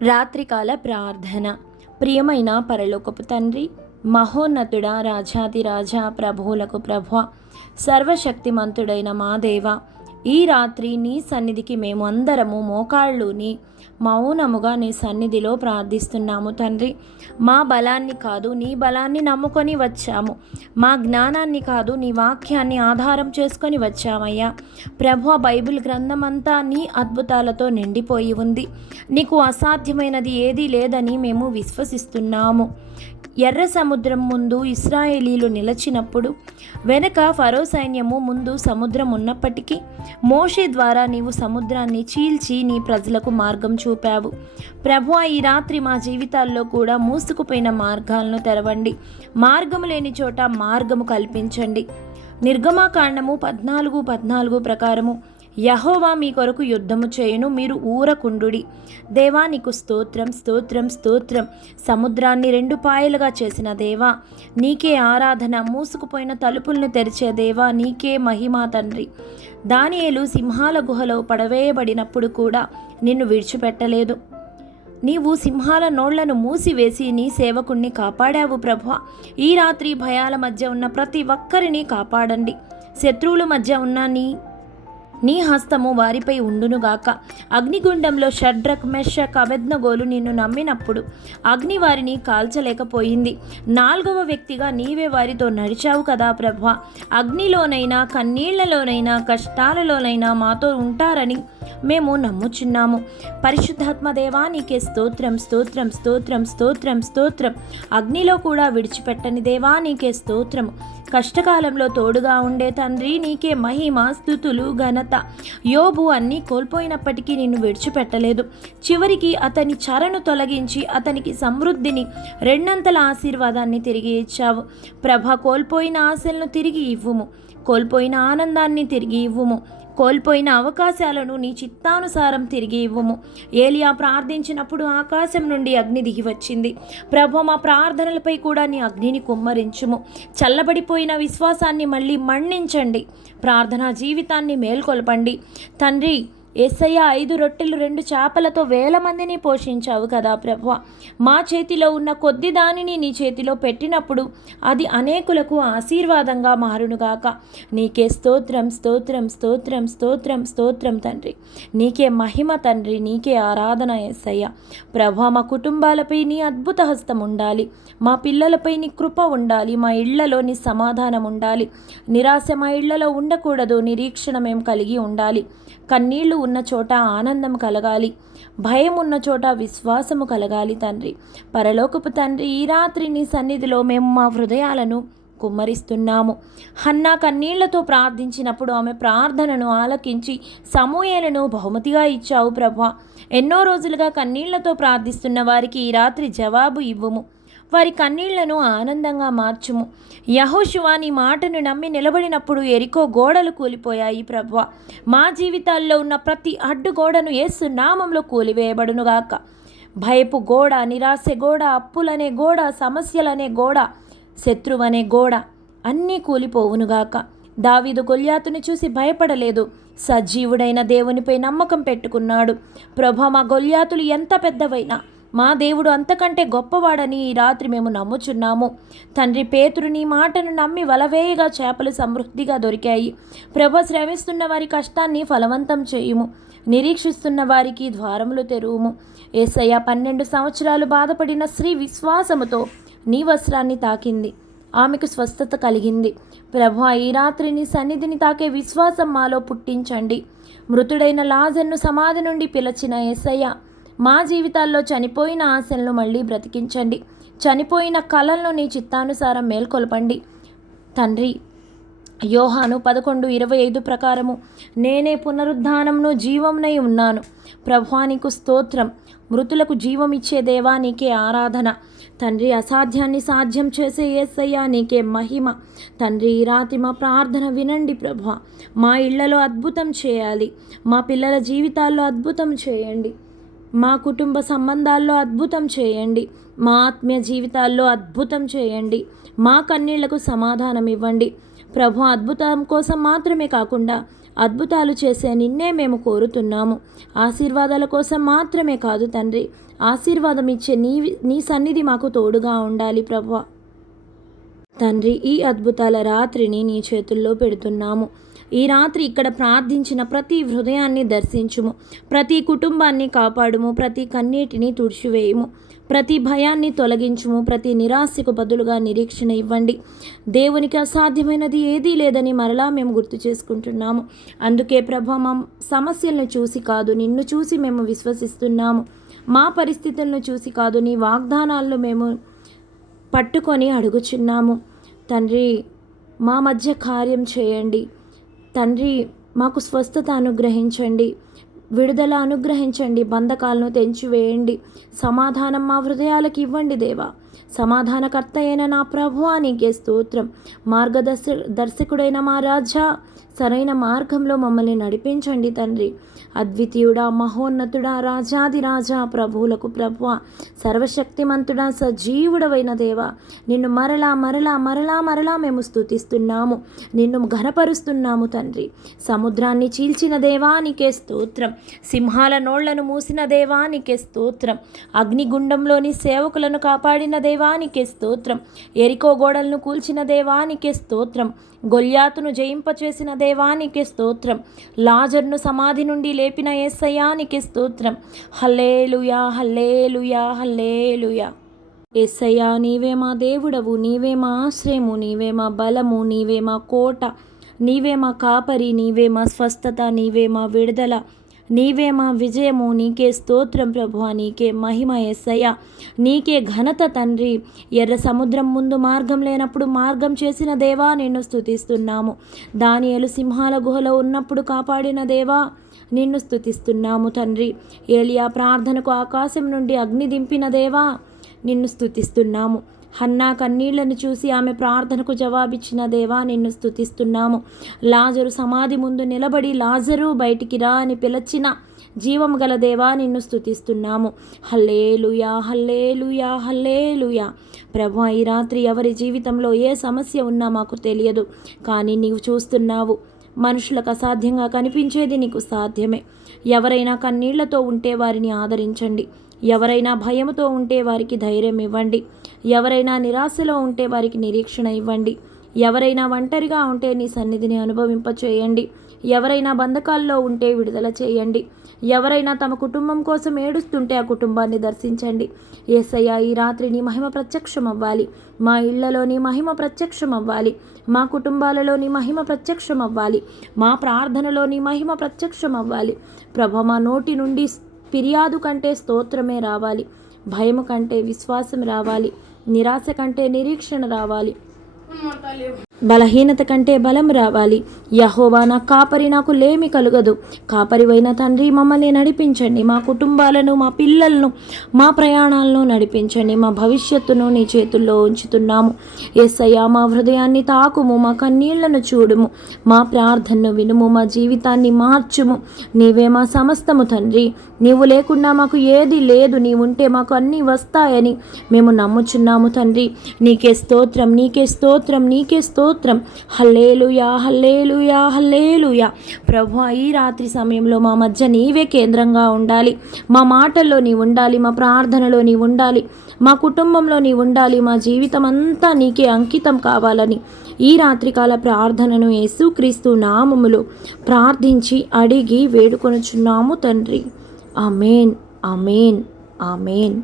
రాత్రికాల ప్రార్థన. ప్రియమైన పరలోకపు తండ్రి, మహోన్నతుడా, రాజాదిరాజా, ప్రభువులకు ప్రభువ, సర్వశక్తిమంతుడైన మా దేవ, ఈ రాత్రి నీ సన్నిధికి మేము అందరము మోకాళ్ళుని మౌనముగా నీ సన్నిధిలో ప్రార్థిస్తున్నాము తండ్రి. మా బలాన్ని కాదు, నీ బలాన్ని నమ్ముకొని వచ్చాము. మా జ్ఞానాన్ని కాదు, నీ వాక్యాన్ని ఆధారం చేసుకొని వచ్చామయ్యా. ప్రభువా, బైబిల్ గ్రంథం అంతా నీ అద్భుతాలతో నిండిపోయి ఉంది. నీకు అసాధ్యమైనది ఏదీ లేదని మేము విశ్వసిస్తున్నాము. ఎర్ర సముద్రం ముందు ఇశ్రాయేలీలు నిలిచినప్పుడు వెనక ఫరో సైన్యము, ముందు సముద్రం ఉన్నప్పటికీ మోషే ద్వారా నీవు సముద్రాన్ని చీల్చి నీ ప్రజలకు మార్గం చూపావు. ప్రభువా, ఈ రాత్రి మా జీవితాల్లో కూడా మూసుకుపోయిన మార్గాలను తెరవండి. మార్గము లేని చోట మార్గము కల్పించండి. నిర్గమాకాండము 14:14 ప్రకారము, యెహోవా మీ కొరకు యుద్ధము చేయును, మీరు ఊరకుండుడి. దేవా, నీకు స్తోత్రం, స్తోత్రం, స్తోత్రం. సముద్రాన్ని 2 పాయలుగా చేసిన దేవా, నీకే ఆరాధన. మూసుకుపోయిన తలుపులను తెరిచే దేవా, నీకే మహిమ తండ్రి. దానియేలు సింహాల గుహలో పడవేయబడినప్పుడు కూడా నిన్ను విడిచిపెట్టలేదు. నీవు సింహాల నోళ్లను మూసివేసి నీ సేవకుణ్ణి కాపాడావు ప్రభువా. ఈ రాత్రి భయాల మధ్య ఉన్న ప్రతి ఒక్కరిని కాపాడండి. శత్రువుల మధ్య ఉన్న నీ హస్తము వారిపై ఉండునుగాక. అగ్నిగుండంలో షడ్రక్, మెషక్, అబేద్నెగోలు నిన్ను నమ్మినప్పుడు అగ్ని వారిని కాల్చలేకపోయింది. 4వ వ్యక్తిగా నీవే వారితో నడిచావు కదా ప్రభువా. అగ్నిలోనైనా, కన్నీళ్లలోనైనా, కష్టాలలోనైనా మాతో ఉంటారని మేము నమ్ముచున్నాము. పరిశుద్ధాత్మ దేవా, నీకే స్తోత్రం, స్తోత్రం, స్తోత్రం, స్తోత్రం, స్తోత్రం. అగ్నిలో కూడా విడిచిపెట్టని దేవా, నీకే స్తోత్రము. కష్టకాలంలో తోడుగా ఉండే తండ్రి, నీకే మహిమ, స్తుతులు, ఘనత. యోబు అన్నీ కోల్పోయినప్పటికీ నిన్ను విడిచిపెట్టలేదు. చివరికి అతని చెరను తొలగించి అతనికి సమృద్ధిని, 2 ఆశీర్వాదాన్ని తిరిగి ఇచ్చావు. ప్రభ, కోల్పోయిన ఆశలను తిరిగి ఇవ్వుము. కోల్పోయిన ఆనందాన్ని తిరిగి ఇవ్వుము. కోల్పోయిన అవకాశాలను నీ చిత్తానుసారం తిరిగి ఇవ్వము. ఏలియా ప్రార్థించినప్పుడు ఆకాశం నుండి అగ్ని దిగి వచ్చింది. ప్రభు, మా ప్రార్థనలపై కూడా నీ అగ్నిని కుమ్మరించుము. చల్లబడిపోయిన విశ్వాసాన్ని మళ్ళీ మన్నించండి. ప్రార్థనా జీవితాన్ని మేల్కొల్పండి తండ్రి. యేసయ్య 5 రొట్టెలు 2 చేపలతో 1000 మందిని పోషించావు కదా ప్రభువ. మా చేతిలో ఉన్న కొద్ది దానిని నీ చేతిలో పెట్టినప్పుడు అది అనేకులకు ఆశీర్వాదంగా మారునుగాక. నీకే స్తోత్రం, స్తోత్రం, స్తోత్రం, స్తోత్రం, స్తోత్రం తండ్రి. నీకే మహిమ తండ్రి, నీకే ఆరాధన యేసయ్య. ప్రభువ, మా కుటుంబాలపై నీ అద్భుత హస్తం ఉండాలి. మా పిల్లలపై నీ కృప ఉండాలి. మా ఇళ్లలో నీ సమాధానం ఉండాలి. నిరాశ మా ఇళ్లలో ఉండకూడదు. నిరీక్షణ మేము కలిగి ఉండాలి. కన్నీళ్లు ఉన్న చోట ఆనందం కలగాలి. భయం ఉన్న చోట విశ్వాసము కలగాలి తండ్రి. పరలోకపు తండ్రి, ఈ రాత్రి నీ సన్నిధిలో మేము మా హృదయాలను కుమ్మరిస్తున్నాము. హన్నా కన్నీళ్లతో ప్రార్థించినప్పుడు ఆమె ప్రార్థనను ఆలకించి సమూయేలును బహుమతిగా ఇచ్చావు ప్రభువా. ఎన్నో రోజులుగా కన్నీళ్లతో ప్రార్థిస్తున్న వారికి ఈ రాత్రి జవాబు ఇవ్వుము. వారి కన్నీళ్లను ఆనందంగా మార్చుము. యెహోషువ నీ మాటను నమ్మి నిలబడినప్పుడు ఎరికో గోడలు కూలిపోయాయి ప్రభువా. మా జీవితాల్లో ఉన్న ప్రతి అడ్డుగోడను యేసు నామంలో కూలివేయబడునుగాక. భయపు గోడ, నిరాశ గోడ, అప్పులనే గోడ, సమస్యలనే గోడ, శత్రువనే గోడ అన్నీ కూలిపోవునుగాక. దావీదు గొల్యాతుని చూసి భయపడలేదు. సజీవుడైన దేవునిపై నమ్మకం పెట్టుకున్నాడు. ప్రభా, మా గొల్యాతులు ఎంత పెద్దవైనా మా దేవుడు అంతకంటే గొప్పవాడని ఈ రాత్రి మేము నమ్ముచున్నాము తండ్రి. పేతురు నీ మాటను నమ్మి వలవేయగా చేపలు సమృద్ధిగా దొరికాయి. ప్రభ, శ్రమిస్తున్న వారి కష్టాన్ని ఫలవంతం చేయుము. నిరీక్షిస్తున్న వారికి ద్వారములు తెరువుము. యేసయ్య 12 సంవత్సరాలు బాధపడిన స్త్రీ విశ్వాసముతో నీ వస్త్రాన్ని తాకింది. ఆమెకు స్వస్థత కలిగింది. ప్రభు, ఈ రాత్రి నీ సన్నిధిని తాకే విశ్వాసం మాలో పుట్టించండి. మృతుడైన లాజర్ను సమాధి నుండి పిలిచిన యేసయ్య, మా జీవితాల్లో చనిపోయిన ఆశలను మళ్ళీ బ్రతికించండి. చనిపోయిన కలలను నీ చిత్తానుసారం మేల్కొల్పండి తండ్రి. యోహాను 11:25 ప్రకారము, నేనే పునరుద్ధానమును జీవమునై ఉన్నాను. ప్రభువా, నీకు స్తోత్రం. మృతులకు జీవం ఇచ్చే దేవా, నీకే ఆరాధన తండ్రి. అసాధ్యాన్ని సాధ్యం చేసే యేసయ్య, నీకే మహిమ తండ్రి. ఈ రాత్రి మా ప్రార్థన వినండి ప్రభువా. మా ఇళ్లలో అద్భుతం చేయాలి. మా పిల్లల జీవితాల్లో అద్భుతం చేయండి. మా కుటుంబ సంబంధాల్లో అద్భుతం చేయండి. మా ఆత్మీయ జీవితాల్లో అద్భుతం చేయండి. మా కన్నీళ్లకు సమాధానం ఇవ్వండి ప్రభు. అద్భుతం కోసం మాత్రమే కాకుండా అద్భుతాలు చేసే నిన్నే మేము కోరుతున్నాము. ఆశీర్వాదాల కోసం మాత్రమే కాదు తండ్రి, ఆశీర్వాదం ఇచ్చే నీ సన్నిధి మాకు తోడుగా ఉండాలి ప్రభువా. తండ్రి, ఈ అద్భుతాల రాత్రిని నీ చేతుల్లో పెడుతున్నాము. ఈ రాత్రి ఇక్కడ ప్రార్థించిన ప్రతి హృదయాన్ని దర్శించుము, ప్రతి కుటుంబాన్ని కాపాడుము, ప్రతి కన్నీటిని తుడిచివేయుము, ప్రతి భయాన్ని తొలగించుము, ప్రతి నిరాశకు బదులుగా నిరీక్షణ ఇవ్వండి. దేవునికి అసాధ్యమైనది ఏదీ లేదని మరలా మేము గుర్తు చేసుకుంటున్నాము. అందుకే ప్రభు, మా సమస్యలను చూసి కాదు, నిన్ను చూసి మేము విశ్వసిస్తున్నాము. మా పరిస్థితులను చూసి కాదు, నీ వాగ్దానాలను మేము పట్టుకొని అడుగుచున్నాము. తండ్రి, మా మధ్య కార్యం చేయండి. తండ్రి, మాకు స్వస్థత అనుగ్రహించండి, విడుదల అనుగ్రహించండి, బంధకాలను తెంచివేయండి, సమాధానం మా హృదయాలకు ఇవ్వండి దేవా. సమాధానకర్త అయిన నా ప్రభువా నీకే స్తోత్రం. దర్శకుడైన మా రాజా, సరైన మార్గంలో మమ్మల్ని నడిపించండి తండ్రి. అద్వితీయుడా, మహోన్నతుడా, రాజాది రాజా, ప్రభువులకు ప్రభువా, సర్వశక్తిమంతుడా, సజీవుడవైన దేవా, నిన్ను మరలా మరలా మరలా మరలా మేము స్తుతిస్తున్నాము, నిన్ను ఘనపరుస్తున్నాము తండ్రి. సముద్రాన్ని చీల్చిన దేవానికే స్తోత్రం, సింహాల నోళ్లను మూసిన దేవానికే స్తోత్రం, అగ్నిగుండంలోని సేవకులను కాపాడిన దేవానికే స్తోత్రం, ఎరికో గోడలను కూల్చిన దేవానికే స్తోత్రం, గొల్యాతును జయింపచేసిన దేవానికి స్తోత్రం, లాజర్ను సమాధి నుండి లేపిన యేసయ్యానికి స్తోత్రం. Hallelujah, hallelujah, hallelujah. యేసయ్యా, నీవే మా దేవుడవు, నీవే మా ఆశ్రయము, నీవే మా బలము, నీవే మా కోట, నీవే మా కాపరి, నీవే మా స్వస్థత, నీవే మా విడుదల, నీవే మా విజయము. నీకే స్తోత్రం ప్రభువా, నీకే మహిమ యేసయ్యా, నీకే ఘనత తండ్రి. ఎర్ర సముద్రం ముందు మార్గం లేనప్పుడు మార్గం చేసిన దేవా నిన్ను స్తుతిస్తున్నాము. దానియేలు సింహాల గుహలో ఉన్నప్పుడు కాపాడిన దేవా నిన్ను స్తుతిస్తున్నాము తండ్రి. ఏలియా ప్రార్థనకు ఆకాశం నుండి అగ్ని దింపిన దేవా నిన్ను స్తుతిస్తున్నాము. హన్నా కన్నీళ్లను చూసి ఆమె ప్రార్థనకు జవాబిచ్చిన దేవా నిన్ను స్తుతిస్తున్నాము. లాజరు సమాధి ముందు నిలబడి లాజరు బయటికి రా అని పిలిచిన జీవము గల దేవా నిన్ను స్తుతిస్తున్నాము. Hallelujah, hallelujah, hallelujah. ప్రభువా, ఈ రాత్రి ఎవరి జీవితంలో ఏ సమస్య ఉన్నా మాకు తెలియదు, కానీ నీవు చూస్తున్నావు. మనుషులకు అసాధ్యంగా కనిపించేది నీకు సాధ్యమే. ఎవరైనా కన్నీళ్లతో ఉంటే వారిని ఆదరించండి, ఎవరైనా భయముతో ఉంటే వారికి ధైర్యం ఇవ్వండి, ఎవరైనా నిరాశలో ఉంటే వారికి నిరీక్షణ ఇవ్వండి, ఎవరైనా ఒంటరిగా ఉంటే నీ సన్నిధిని అనుభవింపచేయండి, ఎవరైనా బంధకాల్లో ఉంటే విడుదల చేయండి, ఎవరైనా తమ కుటుంబం కోసం ఏడుస్తుంటే ఆ కుటుంబాన్ని దర్శించండి. యేసయ్యా, ఈ రాత్రి నీ మహిమ ప్రత్యక్షం అవ్వాలి, మా ఇళ్లలో నీ మహిమ ప్రత్యక్షం అవ్వాలి, మా కుటుంబాలలో నీ మహిమ ప్రత్యక్షం అవ్వాలి, మా ప్రార్థనలో నీ మహిమ ప్రత్యక్షం అవ్వాలి. ప్రభు, మా నోటి నుండి ఫిర్యాదు కంటే స్తోత్రమే రావాలి, భయము కంటే విశ్వాసం రావాలి, నిరాశ కంటే నిరీక్షణ రావాలి, బలహీనత కంటే బలం రావాలి. యెహోవా నా కాపరి, నాకు లేమి కలుగదు. కాపరివైన తండ్రి, మమ్మల్ని నడిపించండి, మా కుటుంబాలను, మా పిల్లలను, మా ప్రయాణాలను నడిపించండి. మా భవిష్యత్తును నీ చేతుల్లో ఉంచుతున్నాము. యేసయ్యా, మా హృదయాన్ని తాకుము, మా కన్నీళ్లను చూడుము, మా ప్రార్థనను వినుము, మా జీవితాన్ని మార్చుము. నీవే మా సమస్తము తండ్రి. నీవు లేకుండా మాకు ఏది లేదు, నీవుంటే మాకు అన్నీ వస్తాయని మేము నమ్ముచున్నాము తండ్రి. నీకే స్తోత్రం, నీకే స్తోత్రం, నీకే స్తోత్రం. Hallelujah, hallelujah, hallelujah. ప్రభువా, ఈ రాత్రి సమయంలో మా మధ్య నీవే కేంద్రంగా ఉండాలి. మా మాటల్లో నీ ఉండాలి, మా ప్రార్థనలో నీ ఉండాలి, మా కుటుంబంలో నీ ఉండాలి. మా జీవితం అంతా నీకే అంకితం కావాలని ఈ రాత్రికాల ప్రార్థనను యేసుక్రీస్తు నామములో ప్రార్థించి అడిగి వేడుకొనుచున్నాము తండ్రి. ఆమేన్, ఆమేన్, ఆమేన్.